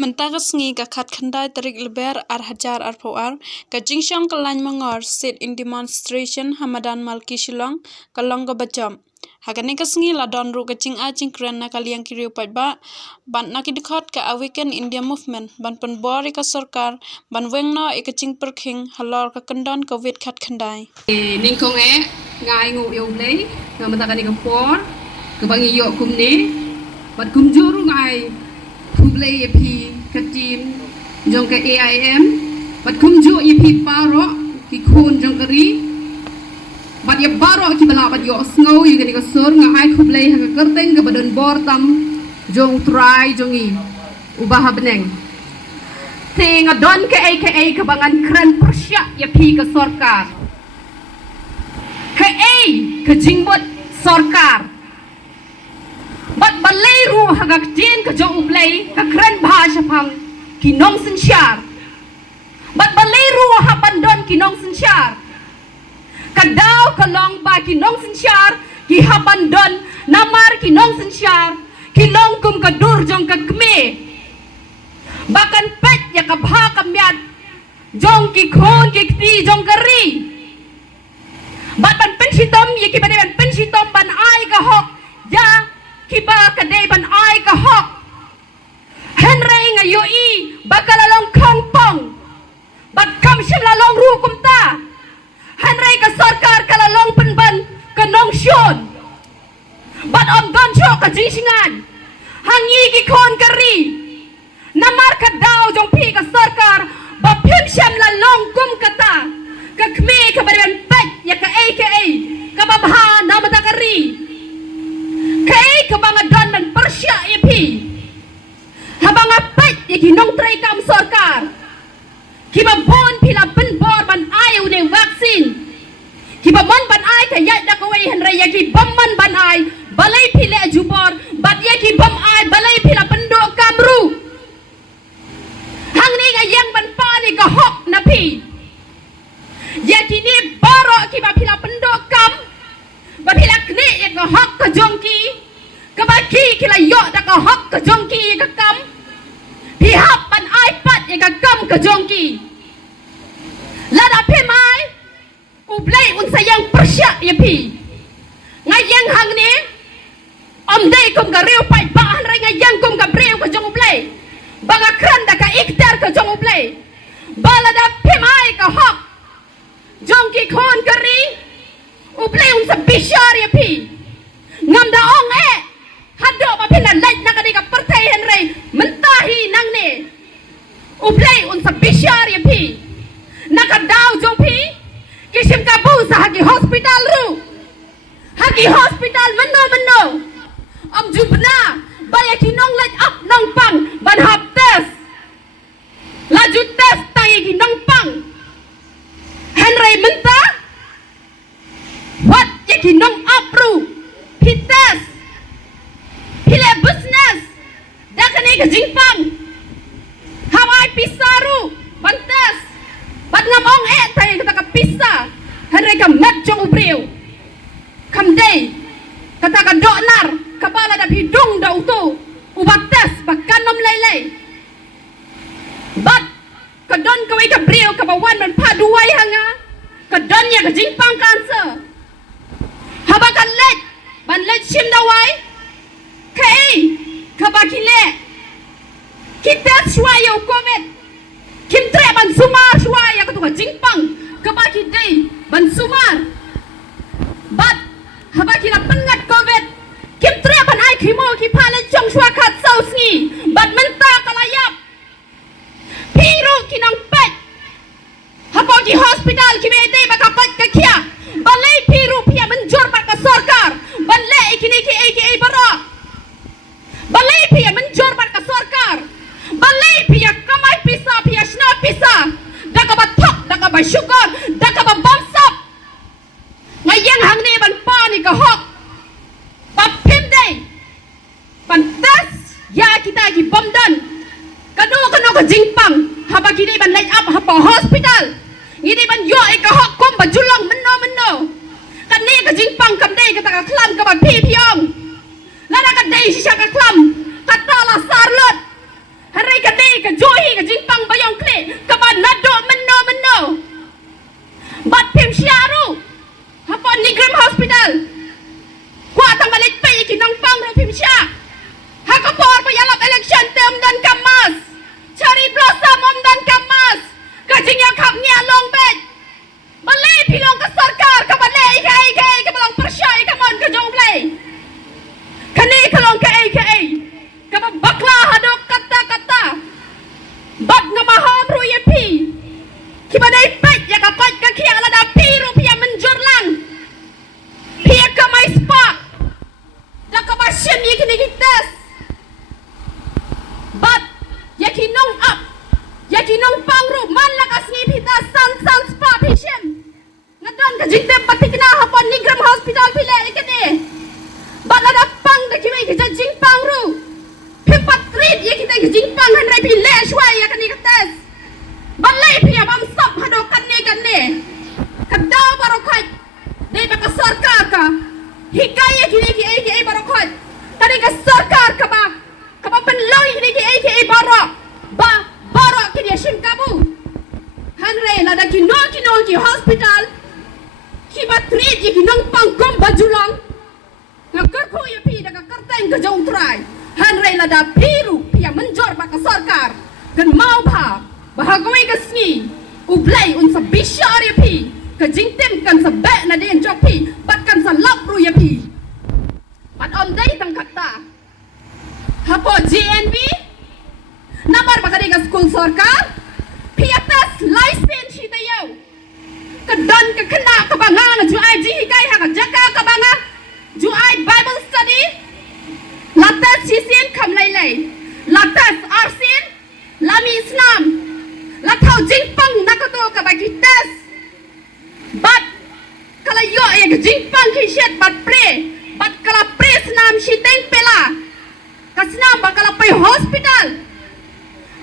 Mentakas ngi kakat khandai tarik leber ar hajar ar poar ka jingshang kalany mangor sit in demonstration Hamadan Malki Shillong kalong ka bacham hakane kasngi ladon ru ka ching a ching kren na kaliang kiriu ba ban na ki dikhot ka awaken India movement ban pon bori ka sarkar ban wengno e ka ching perking halor ka kandon covid khat khandai ning kong e ngai ngu yo play ngamata ka por ka bangi yo kumne bat kumjuru ngai kumplay EP ka team jong ka AIM bat kumju EP paro ki khun jong kari bat ya baro ki bala bat yo sngo yu gani ka sur ngai kumplay ha ka kerteng ka badon bor tam jong try jong i ubah beneng ting adon ka AKA ka bangan kran persya EP ka sarkar ka ka jingbot sarkar bat balai ru hagak tin ka jong uplay ka kran bhasha phang kinong sinsyar bat balai ru ha bandon kinong sinsyar ka daw ka long ba kinong sinsyar ki ha bandon namar kinong sinsyar kilong kum ka dur jong ka kme bakan pet ya ka bha kamyat jong ki khon ki ti jong kari bat ban pensitom ye ki ban pensitom ban ai ka hok ya kiba kadai ban ai ka hok henrei nga yo i bakalalong kongpong bat kam shim lalong ru kumta henrei ka sarkar kalalong penban kanong shon bat om gon cho ka jingsingan hangi ki kon kari namar ka daw jong pi ka sarkar ba phim sham lalong kum kata ka kme ka ban pet ya ka AKA ka babha namata kari kay kabanga don man persya EP habang apat ikinong tray kam sarkar kibabon pila penbor ban ayaw ng vaksin kibamon ban ay kayat na kaway hanray yaki bamman ban ay balay pila jubor bat yaki bam ay balay pila pendo kamru hangni ngayang ban pani kahok na pi yaki ni baro kiba pila pendo kam babila kni ya ka hok ka jongki kabaki kila yo da ka hok ka jongki ka kam pihap pan iPad ya ka kam ka jongki lada pe mai ublay un sayang persya ya pi ngayang hang ni om dai kum ka riu pai ba han rai ngayang kum ka breu ka jong ublay baga kran da ka iktar ka jong ublay balada pe mai ka hok jongki khon kari uplay un sa bishar ya pi ngam da ong hado ma pina lait na kadika partai henrei mentahi nang ne uplay un sa bishar ya pi nakadaw jong pi kisim ka bu sa hagi hospital ru hagi hospital mano om jubna baya kinong lait up nang pang ban hap test laju test tangi kinong pang henrei mentah what yaki nong apru pitas pile business dakane ka jingpang hawai pisaru bantes bat ngamong tay kata ka pisa hare ka mat jong ubreu kamdei kata ka donar kabala da hidung da uto ubates bakanom lele bat kadon kawai ka breu ka bawan man paduai hanga kadon ya ka jingpang cancer habakan let ban let shim dawai kai kabakile kita shwayo covid kim tre ban sumar shwaya ka tuka jingpang kabaki dei ban sumar bat habakila pengat covid kim tre ban ai khimo ki phalan chong shwa khat sausngi bat menta kalayap piru kinang pet haboki hospital kimete bakapat ka khia balai piru pia menjor pat ka sarkar balai ikini ki AKA bara balai pia menjor pat ka sarkar balai pia kamai pisa pia shna pisa daka ba thok daka ba syukur daka ba bomsap ngayang hang ni ban pani ka hok papim dei pantas ya kita gi bomdan kanu ka jingpang haba kini ban line up haba hospital ini ban yo ka hok kom ba julong meno kan ni ka jingpang kam dei ka ta klam ka ba pi piong lada ka dei shisha ka klam kata la sarlot hari ka dei Kibadai pat ya kapat ka kia ala da piru pia menjor lang. Pia ka mai spark. Da ka basyam ye kini kitas. But ya kinong up. Ya kinong pangru man lakas ni pita san spark pishim. Ngadon ka jingtem pati kina hapon Nigram Hospital pila ikene. But ada pang da kiwai ka jing pangru. Pimpat rit ye kita jing pang han rai pile shwai ya kini kitas. Balai pia bam sap hado kanne kadau barokai dei baka sarkar ka hikaya kini ki barokai tadi ka sarkar ka ba penloi kini ki barok barok kini shim kabu hanre la da kino ki hospital ki ba treat ki nong pangkom bajulang ngakar ko ya pi da ka karteng ka jong trai hanre la da piru pia menjor baka sarkar kan mau bahagawai kasni ublay unsa bisyar ya pi kajingtem kan sa bek na din jopi bat kan sa lapru ya pi pat om day tang kata hapo GNB namar bakari ka school sarkar piatas license shi tayo kadan ka kana ka banga na ju ai ji hikai ha ka jaka ka banga ju ai bible study latas sisin kam lai latas arsin lami islam latau jingpang nakato ka bagitas bat kala yo ya jingpang ki shet bat kala pre snam shiteng pela kasna bakala pai hospital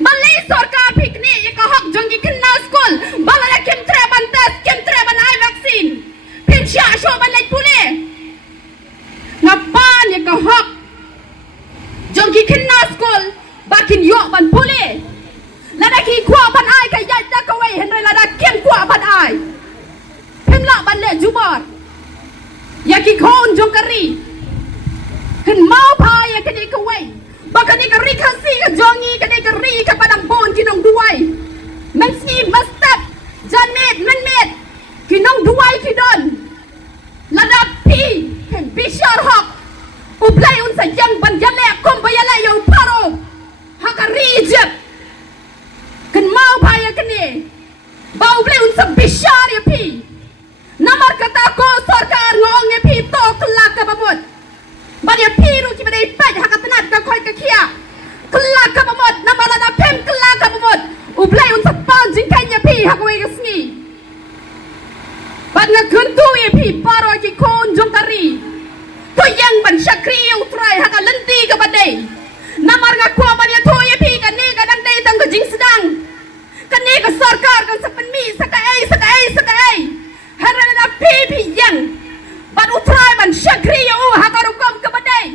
balai sarkar phikni ye ka hak jongi khinna school balaya kemtre ban ai vaccine phin sha sho ban lai pule ngapan ye ka hak jongi khinna school bakin yo ban pule lada ki kwa ban ai ka yai ta ka wei henry lada kem kwa ban ai himla ban le jubor ya ki khon jong kari hin mau pa ya ka ni ka wei ba ka ni ka ri ka si ka jongi ka ni ka ri ka padang bon ki nong duai men si mastap janet men met ki nong duai ki don lada pi hen bishar hak ublai un sa yang ban yale kom ba yale yo paro hakari jep kan mau paya kene bau ble un sabishar ya pi namar kata ko sarkar ngong ya pi to kelak ka bamot bad ya pi ru ki badai paj hakatanat ka khoi ka khia kelak ka bamot namar ada pem kelak ka bamot uble un sapan jingkai ya pi hakwe ka sni bad nga kuntu ya pi paro ki kon jong kari to yang ban shakri utrai hakalenti ka badai namar nga ko ban ya to ya pi kan ni kadang dai tang ka jing sedang kan ni ka sarkar kan sa penmi sakai haran na pi yang ban utrai ban shakri ya hakarukom ka badai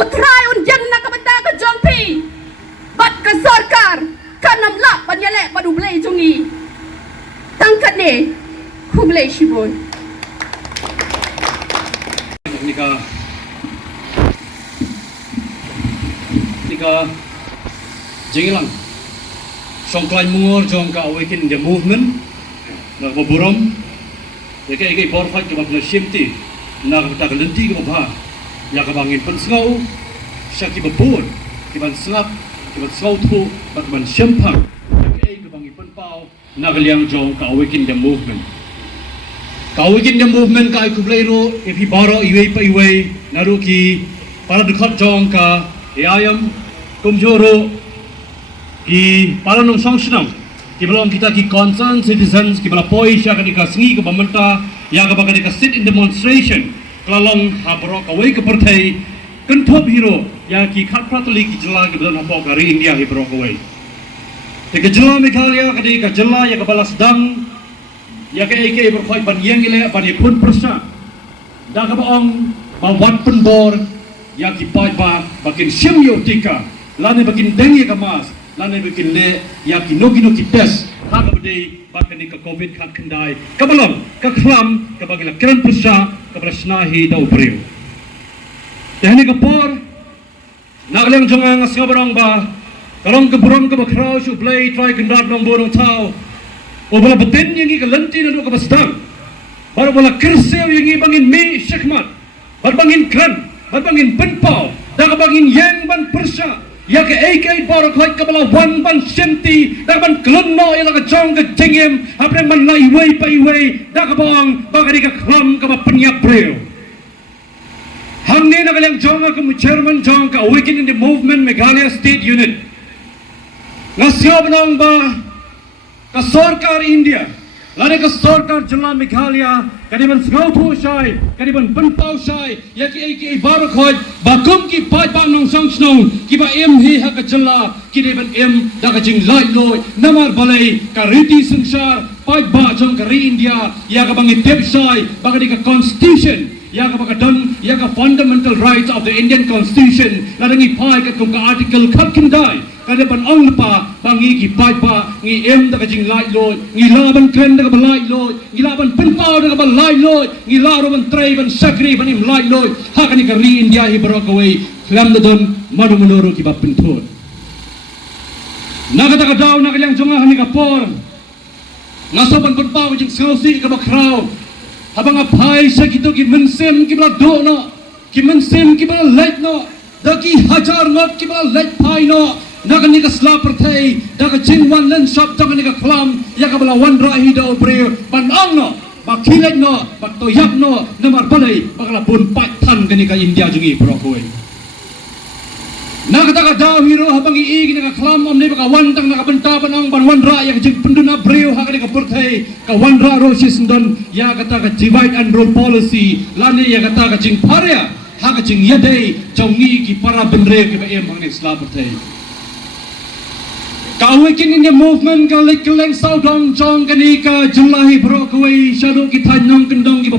utrai un yang na ka banda ka jong pi bat ka sarkar kan namla ban yale ban ublei jongi tangkat ni kublei shiboy nika jingilang songklai mungor jong ka awaken the movement na maburom ya kai borfat ke babna shimti na ka lenti ke babha ya ka bangin pensngau syaki babun ke ban slap ke ban sautu bat ban shempang ya kai ke bangin penpau na liang jong ka awaken the movement ka awaken the movement ka ku blairo if hi baro iwei pa iwei naruki para dukhat jong ka ayam kumjoro ki palanong sangsunang ki belum kita ki concerned citizens ki bala poi sya ka sengi ke bamenta ya ka bakal sit in demonstration kelalong habro ka wei ke partai kentop hero ya ki khat pratali ki jela ki belan hapo kari India hi bro ka wei ke jela Meghalaya ka jela ya ka bala sedang ya ka ek berkhoi ban yang ile ban pun prasa da ka baong ba wat penbor ya ki pai ba bakin simyo tika lane bakin dengi ka mas lane bakin le ya ki nogi test ha ka bade bakan ni ka covid khat khandai ka balom ka khlam ka bagila kran prasa ka prasnahi da ubreu tehni ka por nagleng jonga ngasnga barang ba karong ka buram ka bakrau shu play try kandat nong borong tau o bala beten yang ka lenti na ka bastang baru bala kerseu yang bangin mi shekmat bar bangin kran bar bangin penpau da ka bangin yang ban persa ya ke ek bor khoi ka bala wan ban simti da ban klon no ya ka chong ka jingem apreng man lai wei pai wei da ka bong ba ka di ka khlam ka ba panya breu हमने नगलियंग जोंगा को chairman जोंगा awaken in the movement Meghalaya state unit ngasyob nang ba ka sarkar India lare ka sarkar jilla Meghalaya kadiban sngau shai kadiban banpau shai ya ki bar khoj ba kum ki pai ba nong sang snong ki ba em hi ha ka jilla ki deban em da ka jing lai loi namar balai ka riti sangsar pai ba jong ka ri India ya ka bangi tep shai ba ka di ka constitution ya ka pakadon ya ka fundamental rights of the Indian Constitution ladangi pai ka kum ka article khat kindai kada ban ong pa bangi ki pai pa ngi em da ka jing lai loi ngi la ban klen da ka lai loi ngi la ban pen pau da ka lai loi ngi la ro ban trei ban sakri ban im lai loi ha ka ni ka ri India hi barok away lam da don madu menuru ki ba pen thot naga ka daw naga yang jonga hani ka por ngaso ban pen pau jing sausi ka ba krau habang apai sakito ki mensem ki bala do no ki mensem ki bala light no da ki hajar ngot ki bala light pai no naga ni ka sla perthai da ka jing wan len shop da ka ni ka klam ya ka bala wan ra hi do bre ban ong no ba khilet no ba to yap no namar balai ba kala bun pai than ka ni ka India jungi pro koi naga ta ka daw hero habang i ig ni ka klam om ni ba ka wan tang na ka benta ban ong ban wan ra ya ka jing penduna bre ha ka ni ka perthai ka wan ra ro sisndon ya kata ka divide and rule policy lani ya kata ka jing pharia ha ka jing yadei jongi ki para benre ke ba em hang islam perthai ka awaken in the movement ka lekeng saudong jong ka ni ka julahi bro ko wei shadow ki thanong kendong ki ba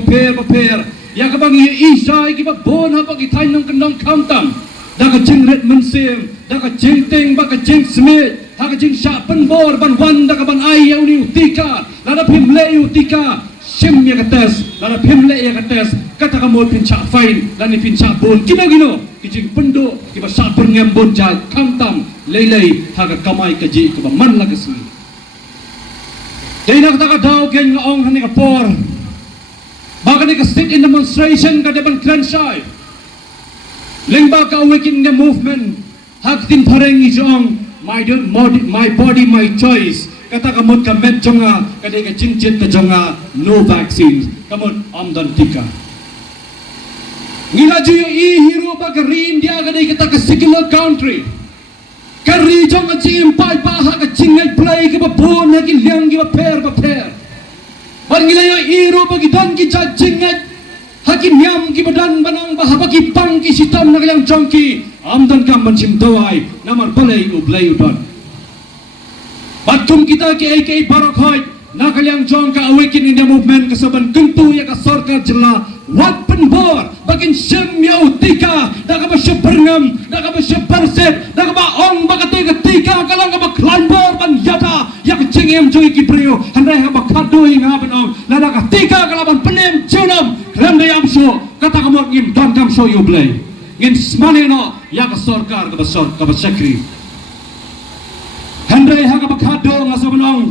per ya ka bang i sai ki ba bon ha ba ki thanong kendong kamtam da ka jing ret mensem da ka jing ting ba ka jing smith ha ka jing sha pen bor ban wan da ka ban ai yau ni utika la da phim le utika sim ya ka tes la da phim le ya ka tes kata ka mod pin cha fain la ni pin cha bon kino ki jing pendo ki ba sa per ngem bon ja kamtam lei ha ka kamai ka ji ka ba man la ka sui dei na ka daw ken ong hani ka por ba ka ni ka sit in demonstration ka de ban clan shai lengba ka awaken the movement hak tin thareng i jong my body my choice kata ka mod ka met jonga ka de ka chin ka jonga no vaccines ka mod amdan tika ngila ju i hero ba ka ri India ka de ka secular country ka ri jong a jing pai pa ha ka chingai play ka ba bon ha ki liang ki ba per bar ngila yo hero ba ki don ki cha chingai hakim nyam ki badan banang bahaba ki pang ki sitam nagalang chongki amdan kam bansim dawai namar balai ublai udon batum kita ki ai barok hoy nagalang chongka awaken in the movement kasaban kentu ya ka sarkar jilla wat penbor bakin sem ya utika daga ba seperngam daga ba seperset daga ba ong ba ketika kalang ka ba klanbor ban yata ya ka cingem joy ki prio handai ha ba khado inga ban ong la daga tika kalaban penem chunam ram de am so kata ka mot ngim don kam so you play ngin smane no ya ka sarkar ka ba sakri handai ha ka ba khado ngaso ban ong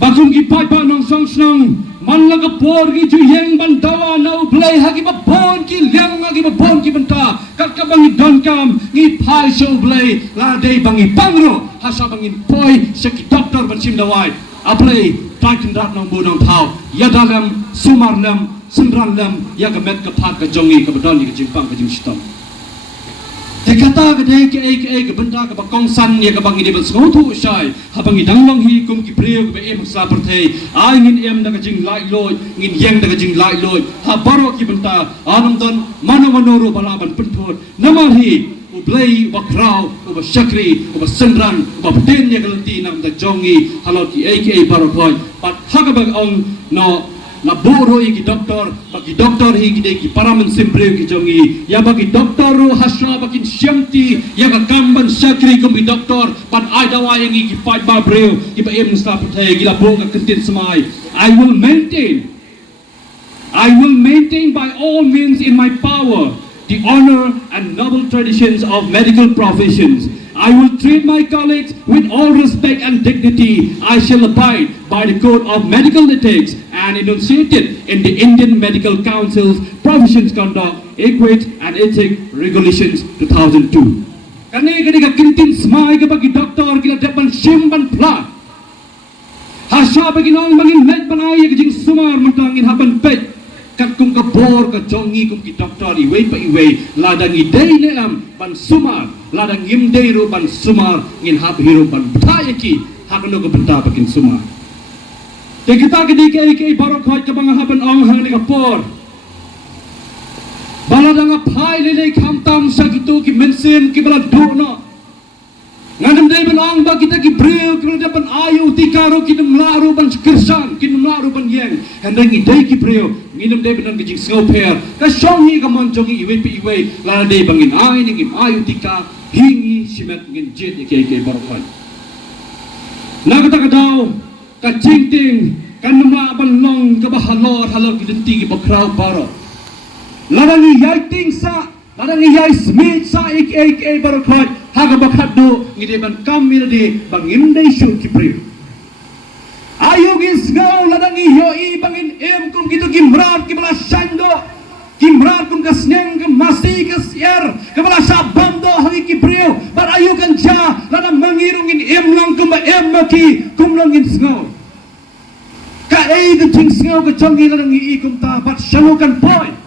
bagum ki pai pa nong song snong man la ka por ki ju yeng ban dawa na play ha ki ba bon ki liang nga ki ba bon ki banta ka bang don kam ni pai so play la dei bangi pangro ha sa bangi poi se ki doctor ban sim dawai a play takin rat nong bu nong thau ya dalam sumar lam sendran lam ya ka met ka phat ka jongi ka badon ni ka jimpang ka jim sitam te kata ka dei ke benda ka bakong san ya ka bangi de ban so thu sai ha bangi dang long hi kum ki priyo ka em sa perthei ai ngin em da ka jing lai loi ngin yeng da ka jing lai loi ha baro ki benta anam don mano manoro balaban penthot namar hi ublai wa krau wa shakri wa sendran wa den ya galti nam da jongi halot ki ai baro khoi pat ha ka bang ong no na boro ki doktor bagi doktor hi ki de ki paramen sempre ki jongi ya bagi doktor ro hasra bakin syamti ya ka kamban sakri kum bi doktor pan ai dawa yang ki pai ba breu ki ba em sta putai gila bo ka kentin semai I will maintain by all means in my power the honor and noble traditions of medical professions. I will treat my colleagues with all respect and dignity. I shall abide by the code of medical ethics and enunciated in the Indian Medical Council's Professions Conduct, Equate and Ethic Regulations 2002. Kani ka kintin smai ka bagi doktor kila depan sim ban pla. Hasya bagi nong bangin net banai ka jing sumar mentangin haban pet. Kat kum ka bor ka jongi kum ki doktor iwe pa iwe ladang idei ne am ban sumar ladang imdei ro ban sumar ngin hab hiro ban payaki hakno ka benta bakin sumar. Kita ke barok khoi ka bang haban ong hang ne ka por. Baladang apai lele kamtam sakitu ki mensim ki bala dono. Ngadem dai ban ong ba kita ki breu ki dapan ayu tikaro ki demlaru ban kirsan ki demlaru ban yeng. Hendang i dai ki breu ngidem dai ban ki jing skoper. Ka shongi ka monjongi iwe pi iwe la dai bangin ai ni ki ayu tika hingi simet ngin jet ke barok khoi. Nagata ka daw ka jingting kan namla ban long ka bahalor halor ki denti ki bakrau baro. Ladangi yaiting sa, ladangi yai smith sa ik barokhat haga bakhat do ngide ban kam milade bangim dai shoot ki pre. Ayo gis go ladangi yoi bangin em kum gitu kimrar ki bala sando kimrar kum kasneng ke masi ke sier ke bala sabam do hagi ki pre. Bar ayo kan cha ladang mangirungin em lang kum ba em maki kum langin sngau. Ka ke jing sngau ke chongi ladangi I kum ta bat shalukan boy.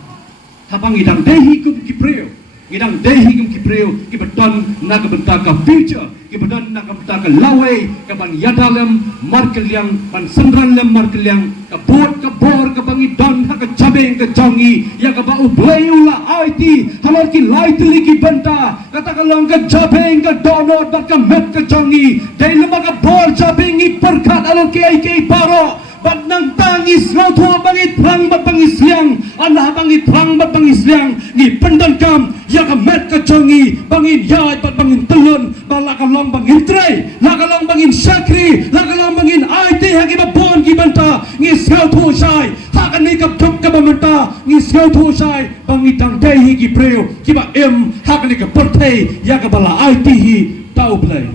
Habang idang dehi kum kipreo, idang dehi kum kipreo, kibaton nagabenta ka future, kibaton nagabenta ka laway, kaban yadalem markelyang, ban sendranlem markelyang, kabot kabor kabang idon haka cabeng ka jongi, ya kaba ublayula IT, halor ki laitli ki benta, kata kalong ka cabeng ka donor bat ka met ka jongi, dai lema ka bor cabeng I perkat alor ki ai paro. Bat nang tangis ngau tua bangit prang bat bangis liang anda bangit prang bat bangis liang ni pendan kam ya ka met ka jongi bangin yai bat bangin telun bala ka long bangin tray la ka long bangin sakri la ka long bangin IT hagi ba bon ki banta ni ngau tua sai ha ka ni ka thuk ka bamenta ni ngau tua sai bangit tang dei hi ki preo ki ba em ha ka ni ka perthei ya ka bala IT hi tau play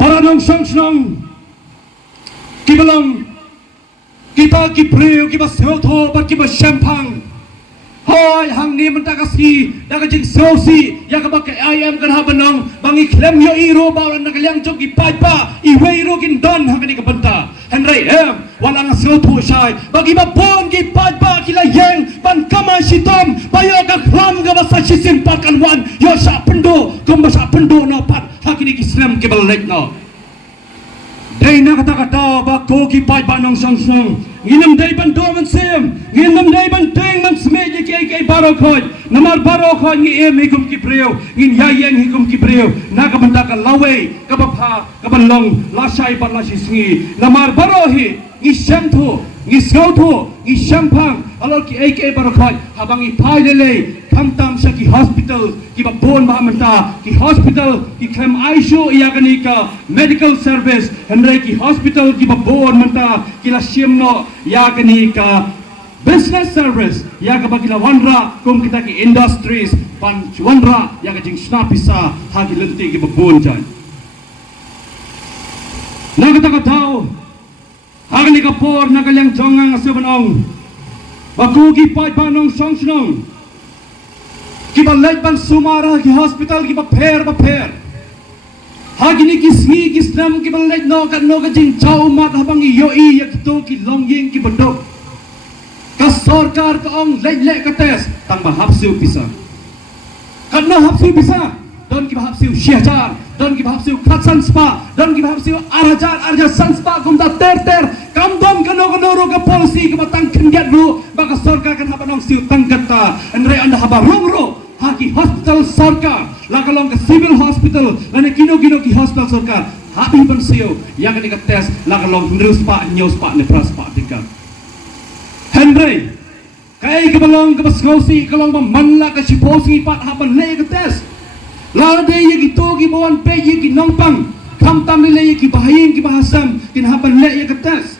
para nong song Kibalang kita kipreu kiba seotho bat kiba champang hoi hang ni mentakasi daga jing sosi ya ka bak IM kan habanong bangi klem yo iro bawan nagalyang jog ki paipa I weiro kin don hang ni ka banta henry walang seotho sai bagi ba pon ki paipa kila yeng ban kama sitom bayo ka klam ga basa sisim pakan wan yo sa pendo kumba sa pendo no pat hakini ki slam kibal lek no. Dai na kata ba ko ki pai ba nong song song nginam dai ban do man sem nginam dai ban teng man sme je ke baro khoj namar baro khoj ngi em hikum ki preo ngin ya yeng hikum ki preo na ka banda ka lawe ka ba pha ka ban long la sai ban la si sngi namar baro hi ngi sam tho ngi sau tho ngi sampang alor ki ke baro khoj habang I pai lele kamtam sa ki hospital ki ba bon ba manta ki hospital ki klem ICU ya ka medical service henry ki hospital ki ba bon manta ki la siemno ya ka business service ya ka ba ki la wanra kum kita ki industries pan wanra ya ka jing snapisa ha ki lenti ki ba bon jan na ka tao ha ka por na ka yang jongang asebanong baku ki pai panong song snong kiba lej ban sumara ki hospital kiba pher hagini ki sngi ki slam kiba lej no ka jing chau mat habang yo I ya to ki longying ki bodok ka sarkar ka ong lej ka tes tang ba hapsiu pisa kan no hapsiu pisa don ki hapsiu syahjar don ki hapsiu khatsan spa don ki hapsiu arja san spa kumda ter kam dom ka no ro ka policy ki batang khenget ru ba ka sarkar kan habanong siu tangkata andre anda haba ro haki hospital sarkar lakalong ke civil hospital lane kino ki hospital sarkar habi ban sio yang ka tes lakalong news pa news pa ne pras pa tika henry kai ke balong ke baskosi kalong manla ka siposi pa haban le ka tes la de ye ki to ki bon pe ye ki nongpang kam tam le ye ki bahaying ki bahasam kin haban le ye ka tes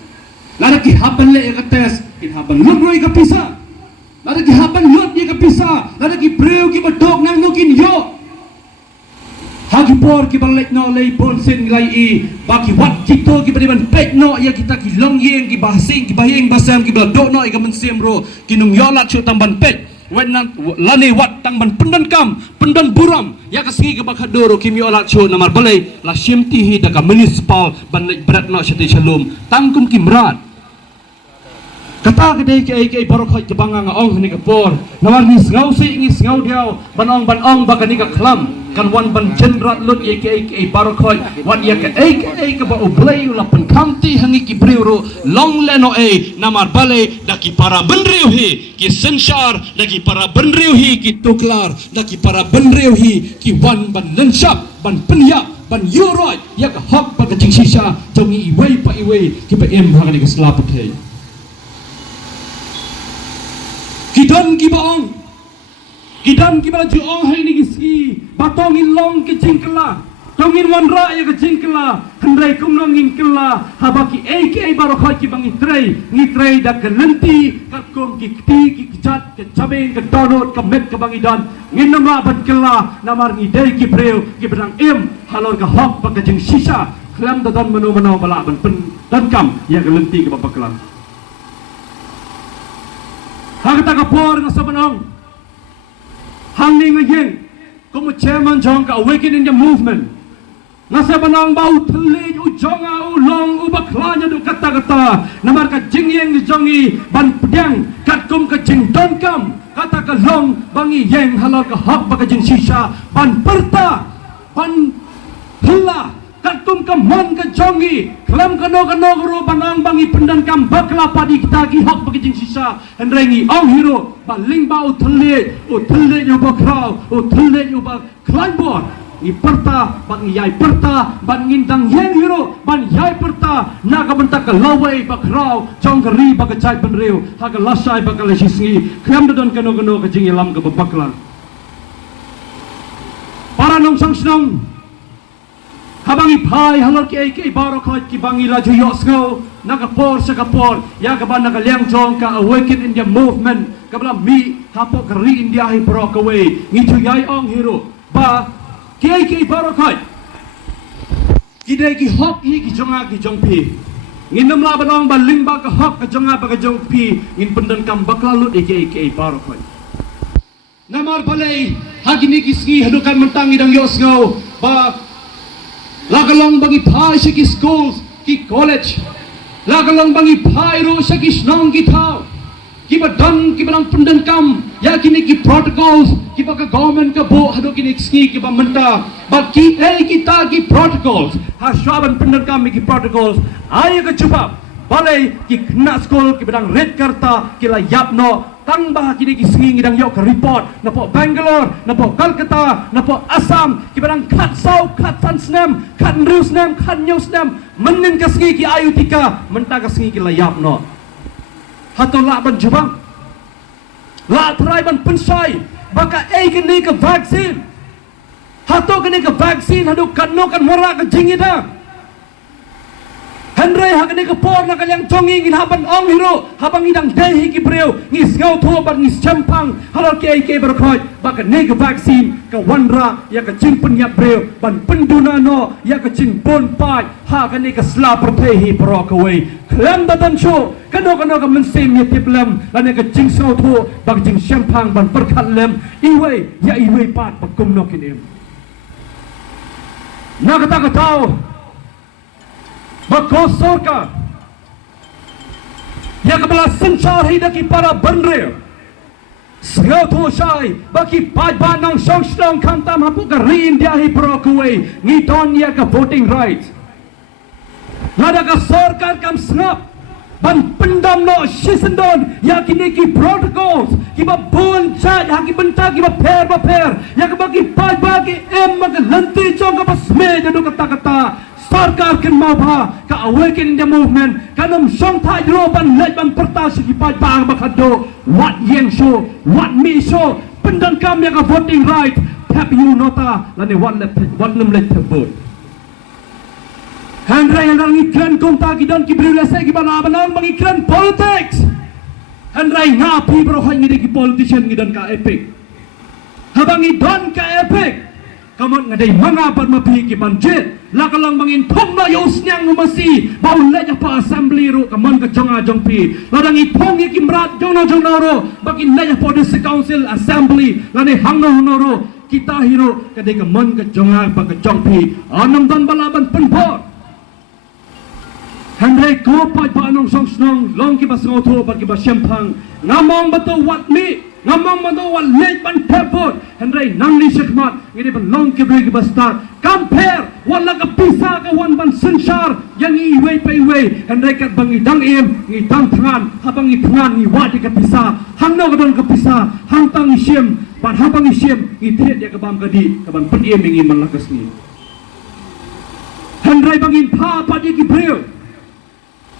la ki haban le ye ka tes kin haban lumroi ka pisa lada ki haban lot ye ka pisa lada ki breu ki badok nang nukin yo hagi por ki balek no lei bon sen lai I baki wat ki to ki beriban pek no ya kita ki long yeng ki bahsing ki bahing basam ki badok no I ka mensem ro ki nung yo lat chu tamban pek lani wat tang ban pendan kam pendan buram ya kasingi ke bakadoro kimi olat show namar balai la shimti hi daga municipal ban berat no shati shalom tangkum kimrat kata kedai ke barokoi ke banga ong ni ke por namar ni ngau si ngi ngau diau ban ong bakani ka klam kan wan ban jenrat lut ke barokoi wan ya ke ba oblay la pen county hangi ki briuro long leno namar balai daki para benriu hi ki sensar daki para benriu hi ki tuklar daki para benriu hi ki wan ban lensap ban penyap ban yuroi ya ka hok ba ka jingsisa jongi iwei pa iwei ki pa em hangani ka slaput he kidan ki baong kidan ki bala ju ong hai ni giski batong in long ki jingkla tongin wan ra ya ki jingkla handrai kum long in kla habaki ke barokhoi ki bangi trei ni trei da kelenti ka kum ki ti ki chat ke chabe ke donot ka met ka bangi dan ngin nama ban kla namar ni dei ki breu ki bedang em halor ka hok ba ka jing sisa klam da dan mano bala ban pen dan kam ya kelenti ka babaklan Hagata ka por ng sabanong hanging again como chairman jong ka awaken in the movement nga sabanong ba utli ujonga ulong ubaklanya do kata namar ka jingyeng ni jongi ban pedang katkum ka jingdon kam kata ka long bangi yeng halal ka hak ba ka jing sisa ban perta ban hela katkum ka mon ka jongi klam kano guru banang bangi pendan kam bakla padi kita ki hak bagi jing sisa henrengi ong hero baling ba uthlle yo bakrau uthlle yo ba klaimbor ni perta bangi yai perta ban ngindang yen hero ban yai perta naga bentak lawai bakrau jongri bag chai penreu hak lasai bag lesingi klam don kano ka jing lam ka bakla para nong sang snong habangi pai halor ke barokoi ki bangi la juyo sngau nakapor sa kapor ya ka ba nakaliang jong ka awaken India movement ka bala mi hapo ka ri India hi pro ka way ngi yai ong hero ba ke barokoi ki dai ki hok hi ki jonga ki jong pi ngin nam la banong ba ling ba ka hok ka jonga ba ka jong pi ngin pendan kam bakla lut ke barokoi namar balai hagini ki ski hadukan mentangi dang yo sngau ba lagalong bagi pai sa ki schools ki college lagalong bagi pai ro sa ki snong ki thao ki badan ki balang pendan kam ya kini ki protocols ki ba ka government ka bo hado kini ski ki ba menta ba ki kita ki protocols ha shaban pendan kam ki protocols ay ka chupa balai ki kena school ki badang red karta ki la yapno tang bah kini ki singi dang yok report na po Bangalore na po Kolkata na po Assam ki barang khat sau khat san snem khat news nem khat news nem menin ka singi ki ayutika menta ka singi ki layap no hatola ban jubang la trai ban pensai baka kini ka vaccine hato kini ka vaccine hadu kanno kan mora ka jingida Henry hakane ka por na kalyang jongi ngin haban ong hero habang idang dehi ki breu ngis ngau tho ban ngis champang halal ke berkhoi baka ne ka vaccine ka wanra ya ka chin pen ya breu ban penduna no ya ka chin bon pai ha ka ne ka sla protehi pro ka wei klam da dan show kano ka mensim ya tiplam la ne ka chin ngau tho bak chin champang ban perkhat lem iwei ya iwei pat bakum no kinim na ka tau Bakosor ka ya kabala sensar hida ki para banre sngau tho shai baki pai ba nang song strong khantam hapu ka ri India hi pro kuwei ni don ya ka voting right lada ka sarkar kam snap ban pendam no shisendon ya kini ki protocols ki ba bon chat ha ki benta ki ba per ya ka baki pai ba ki em ma ka lanti chong ka ba sme jadu kata sarkar kan mau ba ka awaken in the movement kanam song thai ro ban lej ban perta si pai bang ba khado what yang show what me show pendan kam ya ka voting right tap you nota la ne one num let vote Henry yang iklan kong ta ki don ki brila sa ki banang bang iklan politics Henry ngapi bro han ngi ki politician ngi don ka epic habang i don ka epic kamu ngadai mengapat mapi ki banjir la kalang mangin thong no yo snyang masi bau le pa assembly ru kaman ka jonga jongpi ladang i thong ki mrat jona ro bagi le pa the council assembly la ne hangno ro kita hiro kadai kaman ka jonga ba ka jongpi anam dan balaban penpor Handai ko pai pa anong song snong long ki ba sngo ba ki ba sempang ngamong bato wat mi ngamong bato wat late ban tepot handai namli shikmat ngidi ban long ki ba start compare wala ka pisa ka wan ban senshar yang i way pay way handai kat bangi dang em ngi dang thangan habang i thangan ngi wadi ka pisa hangno ka don ka pisa hang tang i siem ban habang i siem ngi thet dia ka bam ka di ka ban pen em ngi man lakas ni handai bangin pa pa di ki breu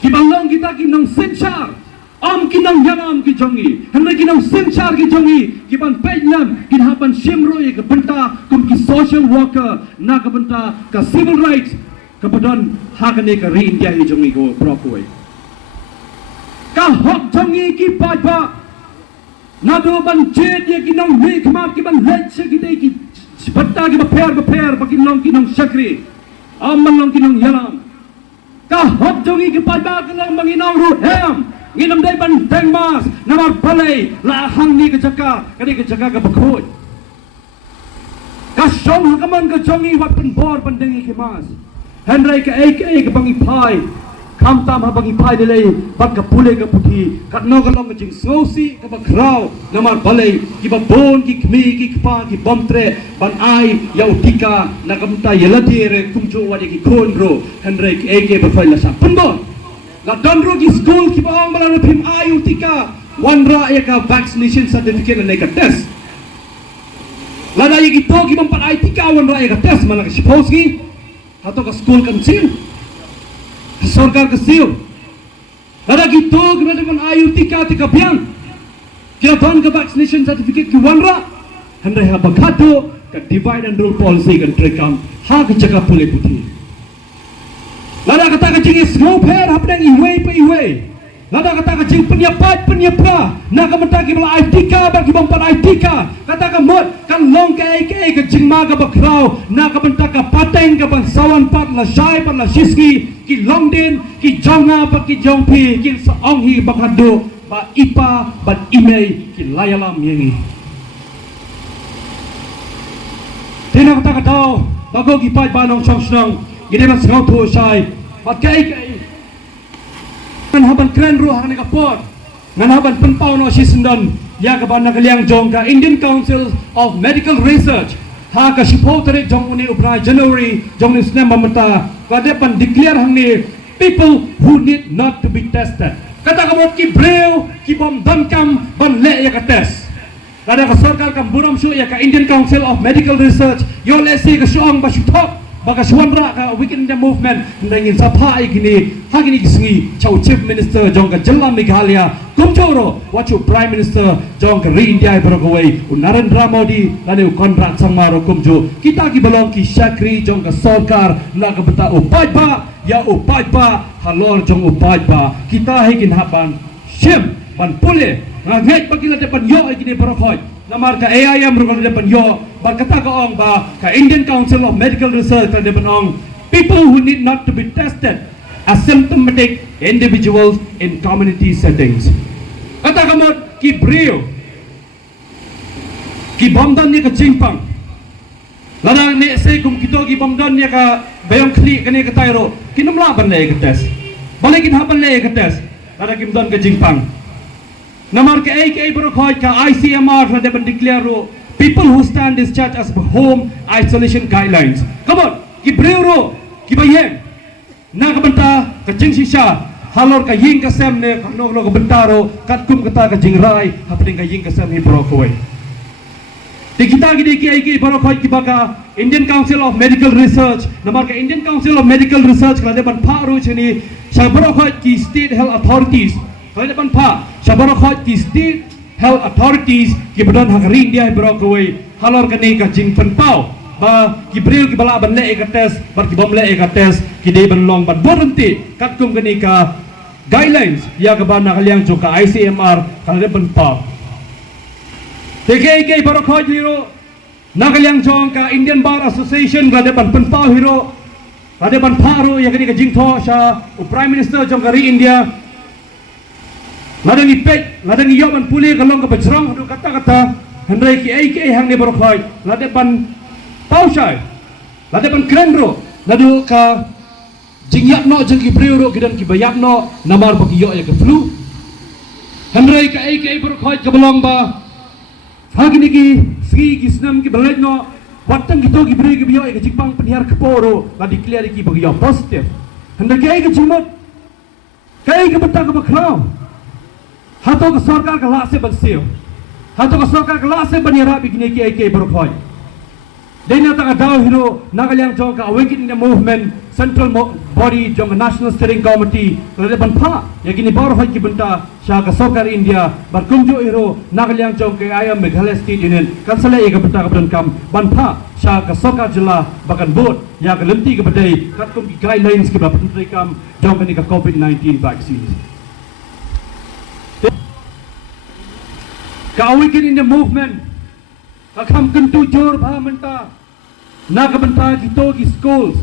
Kibalong kita kinong senchar, kinong yanam ki jongi, hendak kinong senchar ki jongi, kiban pejlam, kinhapan shimro ye kebenta, kum ki social worker, na kebenta ka civil rights, kemudian hakane ka re-India ki jongi ko brokoi. Ka hok jongi ki pajba, nado ban jed ye kinong hikmat kiban lech ki dei ki benta ki beper, bakinong kinong syakri, long kinong yanam. Kahop jongi kepada kelang menginau ruhem nginam dai ban tengmas namar balai la hang ni ke jaka kadi ke jaka ke bekoi ka song hakaman ke jongi wat pen bor pendengi ke mas henry ke ke bangi pai kam tam ha bangi pai delei bat ke pule ke puthi kat no kalong ke jing sosi ke bakrau namar balai ki babon ki kmi ki kpa ki bomtre ban ai ya utika na kamta yeladire kumjo wadi ki konro henry ke berfaila sa pendon la donro ki school ki baong bala pim ai utika wanra ya ka vaccination certificate na ka test la da ki to ki bampat ai tika wanra ya ka test mana ka suppose ki hato ka school kam sin सरकार का सीओ लड़ा की तो कि मैंने मन आयु tika biang क्या बन का vaccination certificate की wanra हंड्रे हा बखातो का divide and rule policy kan trekam ha ka jaka pule puthi lada kata ka jing snow pair hapdang iwe lada kata ka jing penyapa na ka menta ki bala itika bagi bompat itika kata ka mot kan long ka ka jing ma ka bakrau na ka menta ka pateng ka ban sawan pat la shai pat la shiski ki longden ki jonga pa ki jongpi ki saong hi bakhado ba ipa ba imei ki layalam yengi tena kata tau bago ki pai banong chong snong gide mas ngau tho sai ba kai kan haban kren ru hang ne ka pot nan haban penpau no sisendon ya ka ban na kaliang jong ka Indian Council of Medical Research ha ka sipotere jong uni upra January jong ni snem mamata ka depan declare hang ni people who need not to be tested kata ka mot ki breu ki bom damkam ban le ya ka test kada ka sarkar ka buram shu ya ka Indian Council of Medical Research yo le si ka shuang ba shuthop baka shuanra ka weekend India movement ndangin sapha igini hagini kisingi chau chief minister jong ka jalla Meghalaya kumchoro wachu prime minister jong ka re-India berogawai Narendra Modi lane kontrak sangmaro kumjo kita ki balong ki syakri jong ka sarkar na ka beta upajba ya upajba halor jong upajba kita higin haban shim ban pule ngait pakila depan yo igini berokoi namar ka AIM rukun depan yo berkata ka ong ba ka Indian Council of Medical Research ka depan ong people who need not to be tested asymptomatic individuals in community settings kata ka mo ki brio ki bomdan ni ka jingpang ladang ne se kum kito ki bomdan ni ka bayong kli kani ka tayro kinumla ban le ka test balikin haban le ka test ladang kim don ka jingpang namar ke AK berkhoi ka ICMR ra depan declare ro people who stand this church as home isolation guidelines come on ki breuro ki bayen na ka banta ka jing shisha halor ka ying ka sem ne ka no ka bantaro kat kum kata ka jing rai hapding ka ying ka sem hi brokhoi di kita ki AK berkhoi ki baka Indian Council of Medical Research namar ka Indian Council of Medical Research ka depan pharu chini sa berkhoi ki state health authorities Kalau depan Pak, sabar khot ki state health authorities ki badan hak re-India berokoi halor kani ka jing penpau ba ki bril ki bala ban le ka test bar ki bom le ka test ki dei ban long ban borenti kat kum kani ka guidelines ya ka ban kaliang jo ka ICMR kalau depan Pak TKK berokoi hiro Nagaliang jong ka Indian Bar Association ga depan penpau hero ada ban paru ya kini ka jingtho sha Prime Minister jong kari India ladang ipek ladang iyo ban puli kalong ka bajrang hadu kata hendrai ki ai hang ne borokhoi lade ban pau shai lade ban krenro ladu ka jingyat no jeng ki priuro gidan ki bayat no namar bagi yo ya ka flu hendrai ka ai borokhoi ka belong ba hagini ki sgi ki snam ki balaj no watang gitu ki beri ki biyo ka jipang penhiar keporo la declare ki bagi yo positive hendrai ki ai ka jimot kai ka bata ka bakhlau hato ka sarkar ka la se balsio hato ka sarkar ka la se banira bigine ki ai borokhoi dena ta daw hero Nagaliang jong ka awakening in the movement central body jong national steering committee lade ban pha yakini borokhoi ki banta sha ka sarkar India bar kumjo hero Nagaliang jong ka ayam Meghalaya state union kansala e ka banta ka ban kam ban pha sha ka sarkar jilla bakan board ya ka lenti ka badai kat kum ki guidelines ki ba pentri kam jong ka ni ka COVID-19 vaccines ka awakening in the movement Akam kentu jor bah menta, naga benta kita ki schools.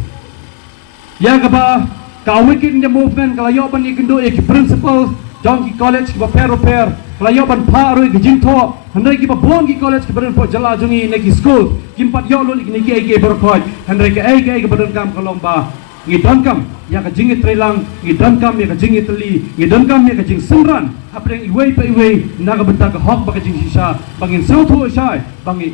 Ya kaba kawakin in the movement kalayo ban ikindo ki principals, jong ki college ki pair, kalayo ban paru ki jingtho, handai ki bon ki college ki beren po jala jungi ne ki school, kimpat yo lo ni ki ai berkhoi, handai ki ai ki beren kam kalong ba. Ngi dankam ya ka jingi trelang, ngi dankam ya ka jingi teli, ngi dankam ya ka jing senran. Apreng iwei pa iwei naga benta ka hok baka jing sisa bangin sautu syai bangi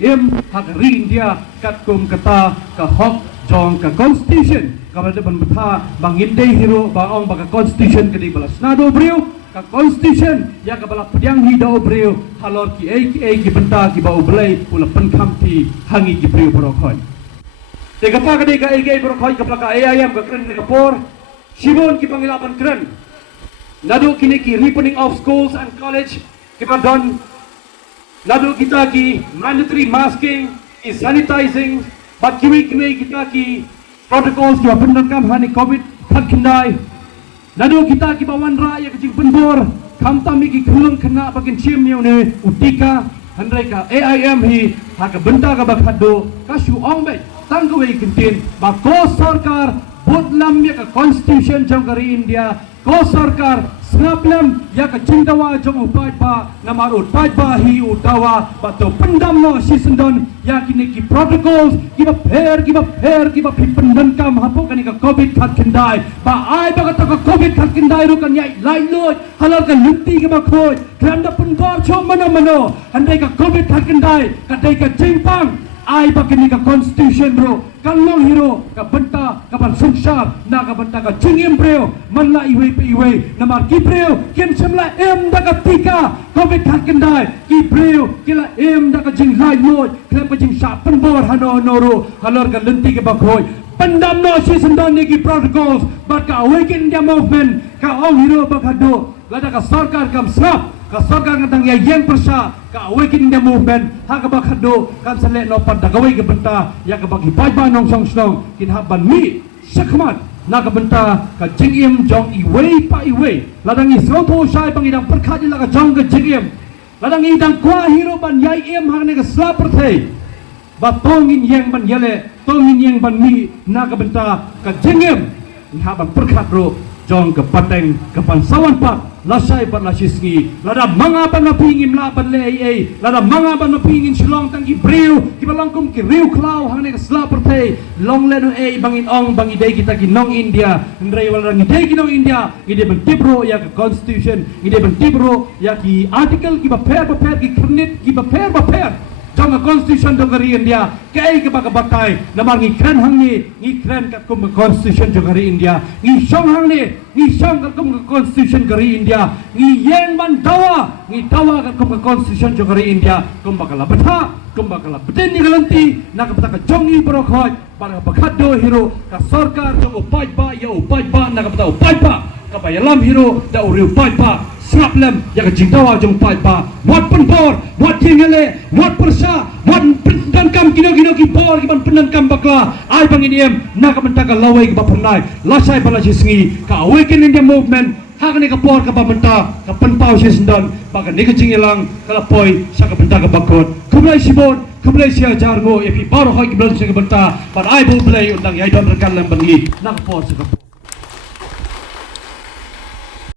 hak ri India kat kum kata ka hok jong ka constitution ka bada ban beta bangin dei hero baong baka constitution kedi balas nado brio ka constitution ya ka bala pediang hidau brio halor ki ai ki benta ki bau belai pula penkam ti hangi ki brio borokhoi te ka pa kedi ka ai borokhoi ka plaka ayam ka kren ka por sibon ki pangilapan kren Nado kini ki reopening of schools and college kita don. Nado kita ki mandatory masking, is sanitizing, but kiwi kita ki protocols ki pendekam hani COVID tak kendai. Nado kita ki bawan raya kecing penbor, kam tami ki kulung kena bakin cium yang ne utika handai ka AIM hi hak benta ka bakhado kasu ongbe tangwe kintin ba ko sarkar botlam ya ka constitution jong kari India ko sarkar snaplam ya ka cindawa jong upai pa namar upai pa hi utawa bato pendam no sisendon ya kini ki protocols ki ba pendam kam hapo kani ka COVID khat kendai ba ai ba ka COVID khat kendai ru kan yai lai lot halal kan luti ki ba khoi klanda pendor chom mano handai ka COVID khat kendai ka dai ka jingpang ai ba kini ka constitution bro kan long hero ka benta ka ban sungsar na ka benta ka jingim breo manla iwe namar ki breo ken semla da ka tika covid khat kendai ki breo kila da ka jing lai lot klem ka jing sa penbor hano noro halor ka lenti ka bakhoi pendam no si sendon ni ki protocols but ka awaken the movement ka ong hero bakhado lada ka sarkar kam snap ka sarkar ngatang ya yang persa ka awaken the movement ha ka bakhado kan sele no pan da gawai ka benta ya ka bagi bajba nong song snong kin haban mi sakmat na ka benta ka jingim jong iwei pa iwei ladang i soto sai pangidang perkha la ka jong ka jingim ladang i dang kwa hero ban yai em ha ne ka slap perthei ba tongin yang ban yele tongin yang ban mi na ka benta ka jingim ha ban perkha ro jong ke pateng ke pansawan pat lasai pat lasisngi lada mangapan na pingin laban le ai lada mangapan na pingin silong tangki breu ki balangkum ki riu klau hang ne sla pertei long le no ai bangin ong bangi dei kita ki nong India ndrei wala ngi dei ki nong India ide ben tibro ya ke constitution ide ben tibro ya ki article ki ba per ki kernit ki ba per jong constitution dong kari India kai ke baka bakai namar ngi kren hang ni kren kat kum constitution dong kari India ngi song hang ni song kat kum constitution kari India ngi yen ban dawa kat kum constitution dong kari India kum bakala betha kum bakala beten ni galanti nak betaka jongi brokhoi para bakhado hero ka sarkar jong upai ba nak betaka upai ba ka pa yalam hero da uri upai ba Sraplem yang jingtawa jong pai pa wat penpor wat jingele wat persa wat pendangkam kino ki por ki ban pendangkam bakla ai banginiam na ka mentaka lawai ki ba pernai lasai pala sisngi ka awaken in the movement hak ne ka por ka ba menta ka penpau sisndon ba ka ne ka jingelang kala poi sa ka benta ka bakot kumlai sibon kumlai sia jargo epi baru hoi kiblan sega benta but ai bu play undang yai don rekan lem bengi nak por sega